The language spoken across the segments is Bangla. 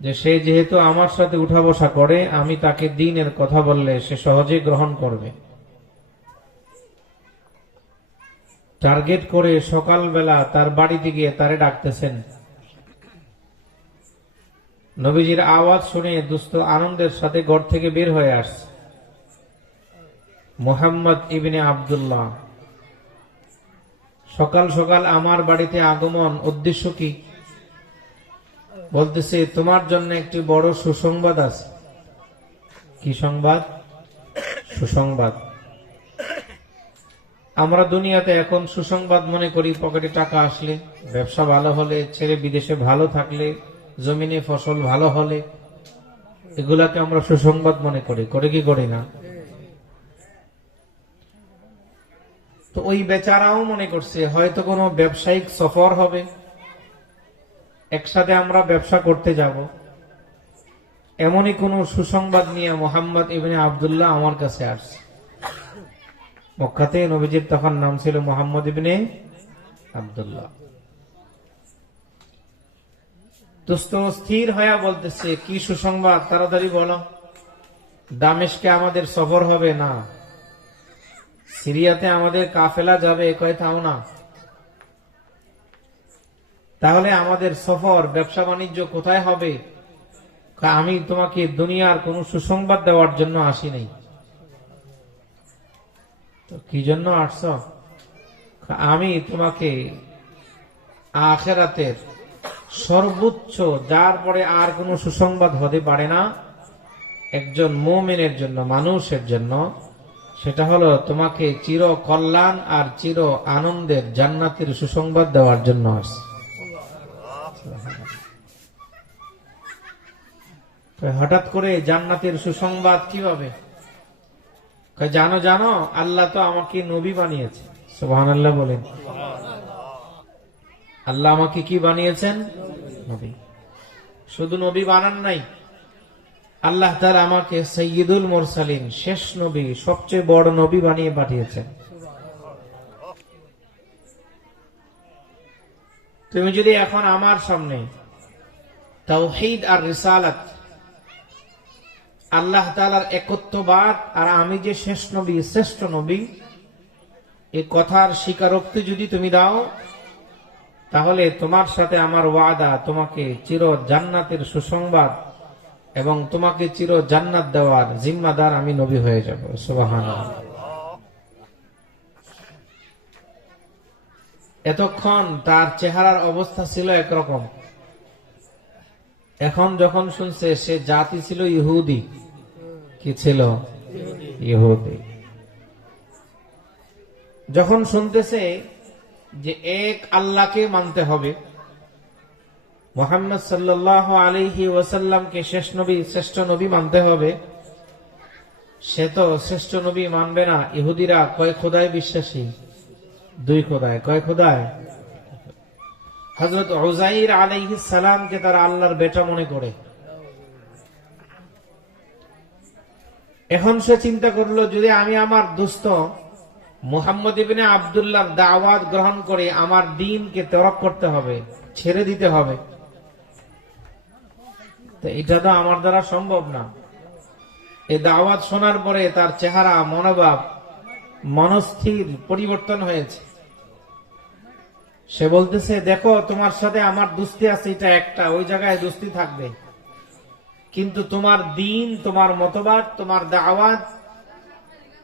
যে সে যেহেতু আমার সাথে উঠা বসা করে, আমি তাকে দ্বীনের কথা বললে সে সহজে গ্রহণ করবে। টার্গেট করে সকালবেলা তার বাড়িতে গিয়ে তারে ডাকতেছেন। নবীজির আওয়াজ শুনে দুস্থ আনন্দের সাথে ঘর থেকে বের হয়ে আসছে। মুহাম্মদ ইবনে আব্দুল্লাহ, সকাল সকাল আমার বাড়িতে আগমন, উদ্দেশ্য কি? বলতেছে তোমার জন্য একটি বড় সুসংবাদ আছে। কি সংবাদ? সুসংবাদ। আমরা দুনিয়াতে এখন সুসংবাদ মনে করি পকেটে টাকা আসলে, ব্যবসা ভালো হলে, ছেলে বিদেশে ভালো থাকলে, জমিনে ফসল ভালো হলে, এগুলাকে আমরা সুসংবাদ মনে করি, করে কি করি না? তো ওই বেচারাও মনে করছে হয়তো কোনো ব্যবসায়িক সফর হবে, একসাথে আমরা ব্যবসা করতে যাব, এমনই কোন সুসংবাদ নিয়ে মুহাম্মদ ইবনে আব্দুল্লাহ আমার কাছে আসছে। মক্কাতে নবীজির তখন নাম ছিল মুহাম্মদ ইবনে আব্দুল্লাহ। দোস্ত স্থির হয়ে বলতেছে কি সুসংবাদ, তাড়াতাড়ি বলো। দামেস্কে আমাদের সফর হবে না, সিরিয়াতে আমাদের কাফেলা যাবে, কয় তাও না। তাহলে আমাদের সফর ব্যবসা বাণিজ্য কোথায় হবে? আমি তোমাকে দুনিয়ার কোন সুসংবাদ দেওয়ার জন্য আসি নাই। তো কি জন্য আসছ? আমি তোমাকে আখিরাতের সর্বোচ্চ, যার পরে আর কোন সুসংবাদ হতে পারে না একজন মুমিনের জন্য, মানুষের জন্য, সেটা হলো তোমাকে চির কল্যাণ আর চির আনন্দের জান্নাতের সুসংবাদ দেওয়ার জন্য আসছে। হঠাৎ করে জান্নাতের সুসংবাদ কিভাবে? জানো জানো, আল্লাহ তো আমাকে নবী বানিয়েছে। সুবহানাল্লাহ বলেন। আল্লাহ আমাকে কি বানিয়েছেন? নবী। শুধু নবী বানান নাই, আল্লাহ তাআলা আমাকে সাইয়্যিদুল মুরসালিন, শেষ নবী, সবচেয়ে বড় নবী বানিয়ে পাঠিয়েছেন। তুমি যদি এখন আমার সামনে তাওহীদ আর রিসালাত, আল্লাহ তাআলার একত্ববাদ আর আমি যে শেষ নবী, শ্রেষ্ঠ নবী, এই কথার স্বীকারোক্তি যদি তুমি দাও, তাহলে তোমার সাথে আমার ওয়াদা, তোমাকে চির জান্নাতের সুসংবাদ এবং তোমাকে চির জান্নাত দেওয়ার জিম্মাদার আমি নবী হয়ে যাব। সুবহানাল্লাহ। এতক্ষণ তার চেহারার অবস্থা ছিল একরকম, এখন যখন শুনছে সে জাতি ছিল ইহুদি। কি ছিল? ইহুদি। যখন শুনতেছে যে এক আল্লাহকে মানতে হবে, মুহাম্মদ সাল্লাল্লাহু আলাইহি ওয়াসাল্লামকে শেষ নবী, শ্রেষ্ঠ নবী মানতে হবে, সে তো শ্রেষ্ঠ নবী মানবে না। ইহুদিরা কয় খোদায় বিশ্বাসী? দুই খোদায়। কয় খোদায়? হযরত উযাইর আলাইহিস সালামকে তারা আল্লাহর বেটা মনে করে। এখন সে চিন্তা করলো, যদি আমি আমার দোস্ত মুহাম্মদ ইবনে আব্দুল্লাহর দাওয়াত গ্রহণ করে আমার দ্বীনকে ত্যাগ করতে হবে, ছেড়ে দিতে হবে, তো এটা তো আমার দ্বারা সম্ভব না। এই দাওয়াত শোনার পরে তার চেহারা, মনোভাব, মনস্থির পরিবর্তন হয়েছে। সে বলতেছে, দেখো তোমার সাথে আমার দোস্তি আছে, এটা একটা, ওই জায়গায় দোস্তি থাকবে, কিন্তু তোমার দ্বীন, তোমার মতবাদ, তোমার দাওয়াত,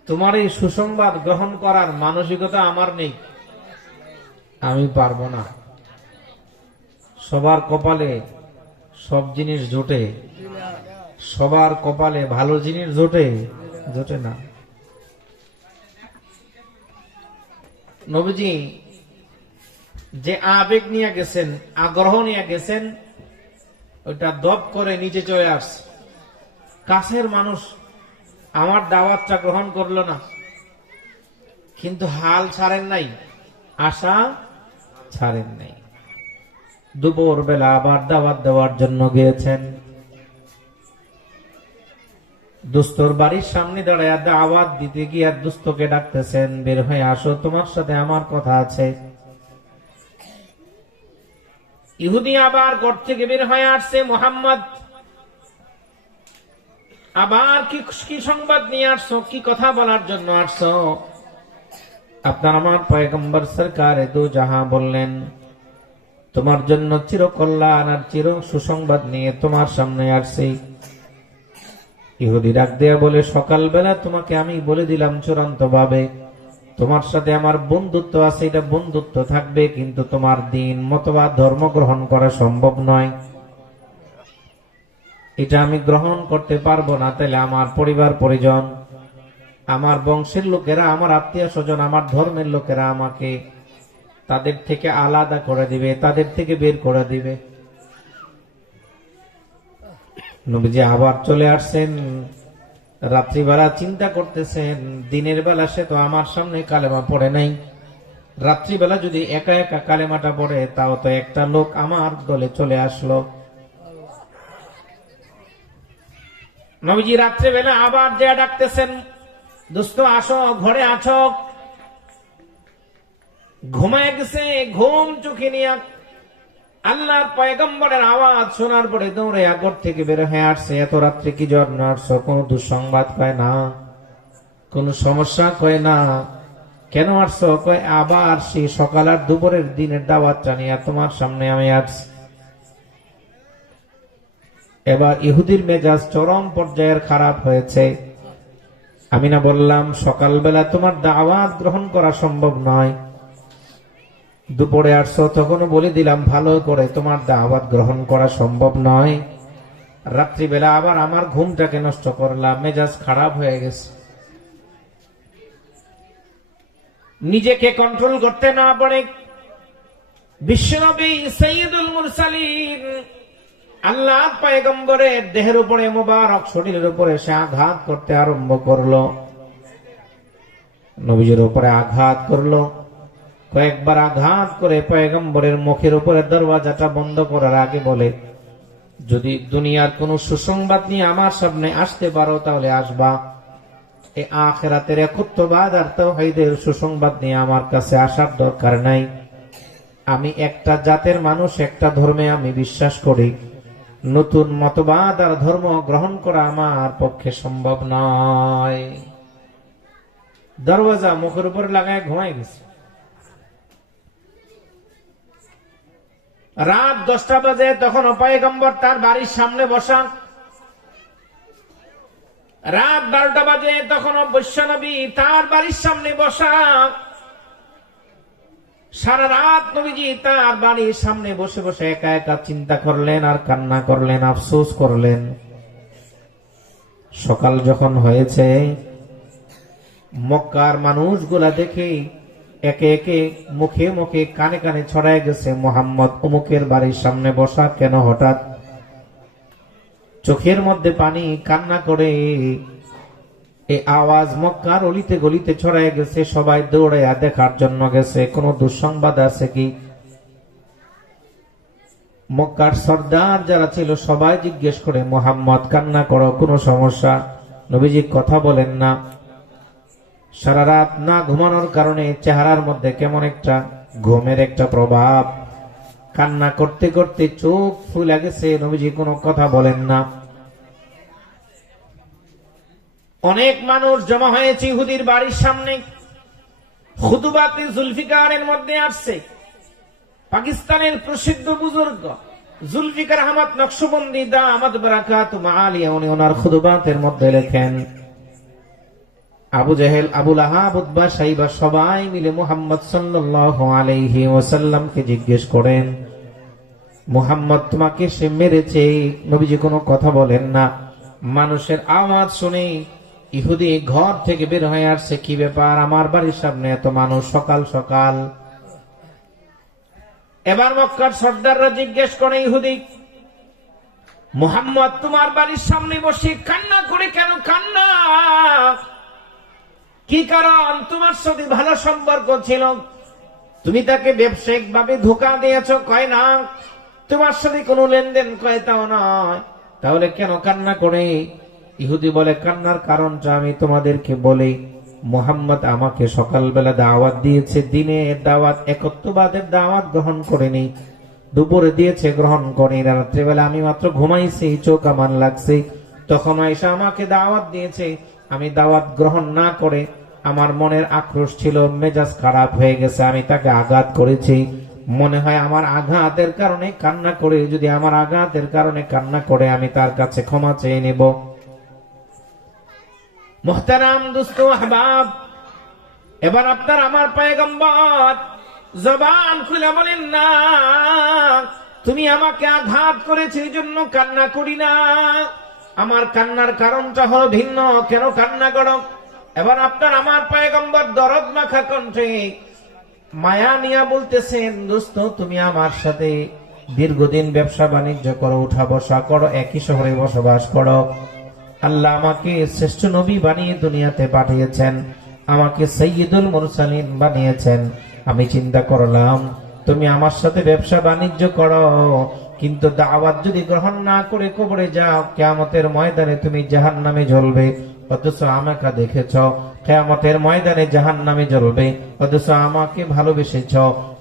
তোমার এই সুসংবাদ গ্রহণ করার মানসিকতা আমার নেই, আমি পারবো না। সবার কপালে সব জিনিস জোটে? সবার কপালে ভালো জিনিস জোটে? জোটে না। নবীজি যে আবেগ নিয়ে গেছেন, আগ্রহ নিয়ে গেছেন, ওইটা দপ করে নিচে চলে আসছে। কাছের মানুষ আমার দাওয়াতটা গ্রহণ করলো না, কিন্তু হাল ছাড়েন নাই, আশা ছাড়েন নাই। দুপুর বেলা আবার দাওয়াত দেওয়ার জন্য গিয়েছেন। দুস্তর বাড়ির সামনে দাঁড়ায় দাওয়াত দিতে গিয়ে দুস্তকে ডাকতেছেন, বের হয়ে আসো, তোমার সাথে আমার কথা আছে। ইহুদি আবার ঘর থেকে বের হয়ে আসছে। মুহাম্মদ আবার কি কি সংবাদ নিয়ে আসছো, কি কথা বলার জন্য আসছো? আপনার আমার পয়গম্বর সরকারে দু জাহাঁ বললেন, তোমার জন্য চিরকল্যাণ আর চির সুসংবাদ নিয়ে তোমার সামনে আসছি। ইহুদি ডাক দেয়া বলে, সকালবেলা তোমাকে আমি বলে দিলাম চূড়ান্ত ভাবে তোমার সাথে আমার বন্ধুত্ব আছে, এটা বন্ধুত্ব থাকবে, কিন্তু তোমার দিন মতবাদ ধর্ম গ্রহণ করা সম্ভব নয়। এটা আমি গ্রহণ করতে পারবো না। তাহলে আমার পরিবার পরিজন, আমার বংশের লোকেরা, আমার আত্মীয় স্বজন, আমার ধর্মের লোকেরা আমাকে তাদের থেকে আলাদা করে দিবে, তাদের থেকে বের করে দিবে। নবীজি আবার চলে আসছেন। রাত্রিবেলা চিন্তা করতেছেন, দিনের বেলা সে তো আমার সামনে কালেমা পড়ে নাই, রাত্রিবেলা যদি একা একা কালেমাটা পড়ে, তাও তো একটা লোক আমার দলে চলে আসলো। নবীজি রাত্রিবেলা আবার যে ডাকতেছেন, দোস্ত আসো, ঘরে আছো। ঘুমায় গেছে, ঘুম চোখে নিয়ে আল্লাহর পয়গম্বরের আওয়াজ শোনার পরে দৌড়ে আগর থেকে বের হয়ে আসছে। এত রাত্রে কি জন্য আসছো? কোন দুঃসংবাদ কয় না, কোন সমস্যা কয় না। কেন আসছো? কয় আবার সেই সকাল আর দুপুরের দিনের দাওয়াতটা নিয়ে তোমার সামনে আমি আসছি। এবার ইহুদির মেজাজ চরম পর্যায়ের খারাপ হয়েছে। আমি না বললাম সকালবেলা তোমার দাওয়াত গ্রহণ করা সম্ভব নয়, দুপুরে আসছো তখনও বলে দিলাম ভালো করে তোমার দাওয়াত গ্রহণ করা সম্ভব নয়, রাত্রিবেলা আবার আমার ঘুমটাকে নষ্ট করলাম। মেজাজ খারাপ হয়ে গেছে। নিজেকে কন্ট্রোল করতে না পারে বিশ্বনবী সাইয়্যিদুল মুরসালিন আল্লাহ পয়গম্বরের দেহের উপরে, মোবারক শরীরের উপরে সে আঘাত করতে আরম্ভ করলো। নবীজির উপরে আঘাত করলো। কয়েকবার আঘাত করে পয়গম্বরের মুখের উপরে দরওয়াজাটা বন্ধ করার আগে বলে, যদি দুনিয়ার কোন সুসংবাদ নিয়ে আমার সামনে আসতে পারো তাহলে আসবা, এই আখিরাতের একত্ববাদ আর তাওহীদের সুসংবাদ নিয়ে আমার কাছে আসার দরকার নাই। আমি একটা জাতের মানুষ, একটা ধর্মে আমি বিশ্বাস করি। নতুন মতবাদ আর ধর্ম গ্রহণ করা আমার পক্ষে সম্ভব নয়। দরওয়াজা মুখের উপর লাগায় ঘুমাই গেছে। রাত 10টা বাজে, তখন পয়গম্বর তার বাড়ির সামনে বসা। রাত 12টা বাজে, তখন বিশ্বনবী তার বাড়ির সামনে বসা। সারা রাত নবীজি তার বাড়ির সামনে বসে বসে একা একা চিন্তা করলেন আর কান্না করলেন, আফসোস করলেন। সকাল যখন হয়েছে, মক্কার মানুষগুলা দেখে একে একে মুখে মুখে কানে কানে ছড়ায় গেছে, মুহাম্মদ অমুকের বাড়ির সামনে বসা, কেন হঠাৎ? চোখের মধ্যে পানি, কান্না করে এই আওয়াজ মক্কার অলিতে গলিতে ছড়ায় গেছে। সবাই দৌড়াইয়া দেখার জন্য গেছে কোন দুঃসংবাদ আছে কি। মক্কার সর্দার যারা ছিল সবাই জিজ্ঞেস করে, মুহাম্মদ কান্না করো, কোনো সমস্যা? নবীজি কথা বলেন না। সারা রাত না ঘুমানোর কারণে চেহারার মধ্যে কেমন একটা ঘুমের একটা প্রভাব, কান্না করতে করতে চোখ ফুলে গেছে। নবীজি কোনো কথা বলেন না। অনেক মানুষ জমা হয়েছে ইহুদির বাড়ির সামনে। খুতুবাতে জুলফিকারের মধ্যে আসছে পাকিস্তানের প্রসিদ্ধ বুজুর্গ জুলফিকার আহমদ নকশবন্দি দামাত বারাকাতুহু আলিয়া, উনি ওনার খুতুবাতের মধ্যে লেখেন, আবু জেহেল, আবু লাহাব, উতবা, সাইবা সবাই মিলে মুহাম্মদ সাল্লাল্লাহু আলাইহি ওয়াসাল্লামকে জিজ্ঞেস করেন, মুহাম্মদ তোমাকে সে মেরেছে? নবীজি কোনো কথা বলেন না। মানুষের আওয়াজ শুনে ইহুদি ঘর থেকে বের হয়ে আসছে, কি ব্যাপার, আমার বাড়ির সামনে এত মানুষ সকাল সকাল? এবার মক্কার সর্দাররা জিজ্ঞেস করে, ইহুদি, মুহাম্মদ তোমার বাড়ির সামনে বসে কান্না করে কেন? কান্না কি কারণ? তোমার সাথে ভালো সম্পর্ক ছিল, তুমি তাকে ব্যবসায়িক ভাবে ধোঁকা দিয়েছ? কয় না। তোমার সাথে কোনো লেনদেন? কয় তাও নয়। তাহলে কেন কান্না করে? ইহুদি বলে, কান্নার কারণটা আমি তোমাদেরকে বলি। মুহাম্মদ আমাকে সকালবেলা দাওয়াত দিয়েছে, দিনের দাওয়াত, একত্ববাদের দাওয়াত গ্রহণ করেনি। দুপুরে দিয়েছে, গ্রহণ করেনি। রাত্রিবেলা আমি মাত্র ঘুমাইছি, চোখ আমার লাগছে, তখন আয়েশা আমাকে দাওয়াত দিয়েছে, আমি দাওয়াত গ্রহণ না করে আমার মনের আক্রোশ ছিল, মেজাজ খারাপ হয়ে গেছে, আমি তাকে আঘাত করেছি। মনে হয় আমার আঘাতের কারণে কান্না করে, যদি আমার আঘাতের কারণে কান্না করে আমি তার কাছে ক্ষমা চেয়ে নেব। মুহতারাম দোস্ত আহবাব, এবার আপনার আমার পয়গম্বর জবান খুলে বলেন না, তুমি আমাকে আঘাত করেছো এই জন্য কান্না করি না, আমার কান্নার কারণটা হলো ভিন্ন, কেন কান্না করো? এবার আপনার আমার পয়গম্বর দরদ মাখা কণ্ঠে মায়া নিয়া বলতেছেন, দোস্ত তুমি আমার সাথে দীর্ঘদিন ব্যবসা বাণিজ্য করো, উঠা বসা করো, একই শহরে বসবাস করো, আল্লাহ আমাকে শ্রেষ্ঠ নবী বানিয়ে দুনিয়াতে পাঠিয়েছেন, আমাকে সাইয়্যিদুল মুরসালিন বানিয়েছেন। আমি চিন্তা করলাম তুমি আমার সাথে ব্যবসা বাণিজ্য করো, কিন্তু দাওয়াত যদি গ্রহণ না করে কবরে যাও, কিয়ামতের ময়দানে তুমি জাহান্নামে জ্বলবে। অথচ আমাকে দেখেছ কিয়ামতের ময়দানে জাহান্নামে জ্বলবে, অথচ আমাকে ভালোবেসেছ,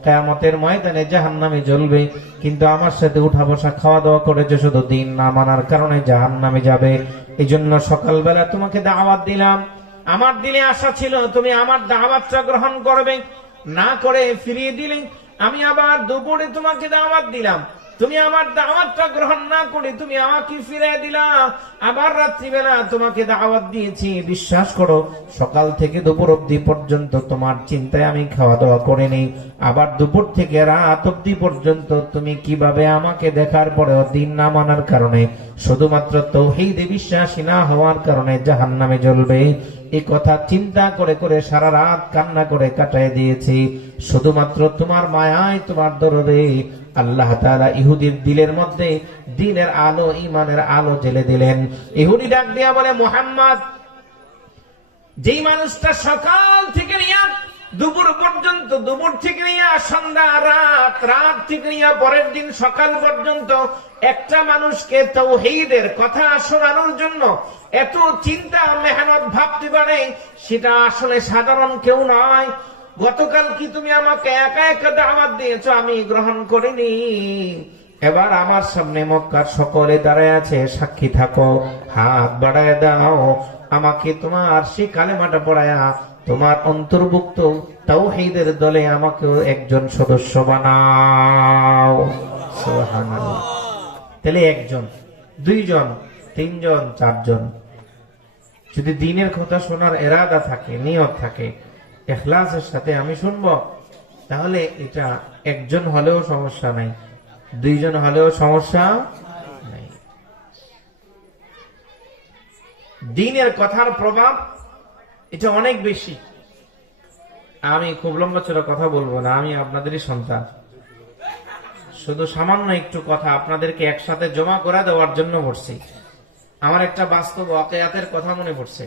কিয়ামতের ময়দানে জাহান্নামে জ্বলবে। কিন্তু আমার সাথে উঠা বসা খাওয়া দাওয়া করেছো, শুধু দিন না মানার কারণে জাহান্নামে যাবে। এই জন্য সকালবেলা তোমাকে দাওয়াত দিলাম, আমার দিলে আশা ছিল তুমি আমার দাওয়াতটা গ্রহণ করবে, না করে ফিরিয়ে দিলে। আমি আবার দুপুরে তোমাকে দাওয়াত দিলাম, তুমি আমার দাওয়াতটা গ্রহণ না করে তুমি আমাকে ফিরিয়ে দিলা। আবার রাত্রিবেলা তোমাকে দাওয়াত দিয়েছি, বিশ্বাস করো সকাল থেকে দুপুর অবধি পর্যন্ত তোমার চিন্তায় আমি খাওয়া দাওয়া করিনি। আবার দুপুর থেকে রাত অবধি পর্যন্ত তুমি কিভাবে আমাকে দেখার পরেও দিন না মানার কারণে, শুধুমাত্র তাওহীদে বিশ্বাসী না হওয়ার কারণে জাহান্নামে জ্বলবে, এই কথা চিন্তা করে করে সারা রাত কান্না করে কাটায় দিয়েছি। শুধুমাত্র তোমার মায়ায়, তোমার দরদে আল্লাহ তাআলা ইহুদির দিলের মধ্যে দ্বীনের আলো, ঈমানের আলো জ্বেলে দিলেন। ইহুদি ডাক দিয়া বলে, মুহাম্মদ, যেই মানুষটা সকাল থেকে নিয়ে দুপুর পর্যন্ত, দুপুর থেকে নিয়ে সন্ধ্যা, রাত, রাত থেকে নিয়ে পরের দিন সকাল পর্যন্ত একটা মানুষকে তাওহীদের কথা শোনানোর জন্য এত চিন্তা মেহনত ভাবতে পারে, সেটা আসলে সাধারণ কেউ নয়। গতকাল কি তুমি আমাকে একা একা দাওয়াত দিয়েছো, আমি গ্রহণ করিনি। এবার আমার সামনে মক্কার সকলে দাঁড়ায় আছে, সাক্ষী থাকো, হাত বাড়ায় দাও, আমাকে তোমার সেই কালেমাটা পড়ায়া তোমার অন্তর্ভুক্ত তাওহীদের দলে আমাকেও একজন সদস্য বানাও। সুবহানাল্লাহ। তাহলে একজন, দুইজন, তিনজন, চারজন, যদি দ্বীনের কথা শোনার ইরাদা থাকে, নিয়ত থাকে, ইখলাসের সাথে আমি শুনবো, তাহলে এটা একজন হলেও সমস্যা নাই, দুইজন হলেও সমস্যা নাই। দ্বীনের কথার প্রভাব এটা অনেক বেশি। আমি খুব লম্বা চড়া কথা বলবো না, আমি আপনাদেরই সন্তান, শুধু সামান্য একটু কথা আপনাদেরকে একসাথে জমা করে দেওয়ার জন্য বলছি। আমার একটা বাস্তব ওয়াকিয়াতের কথা মনে পড়ছে।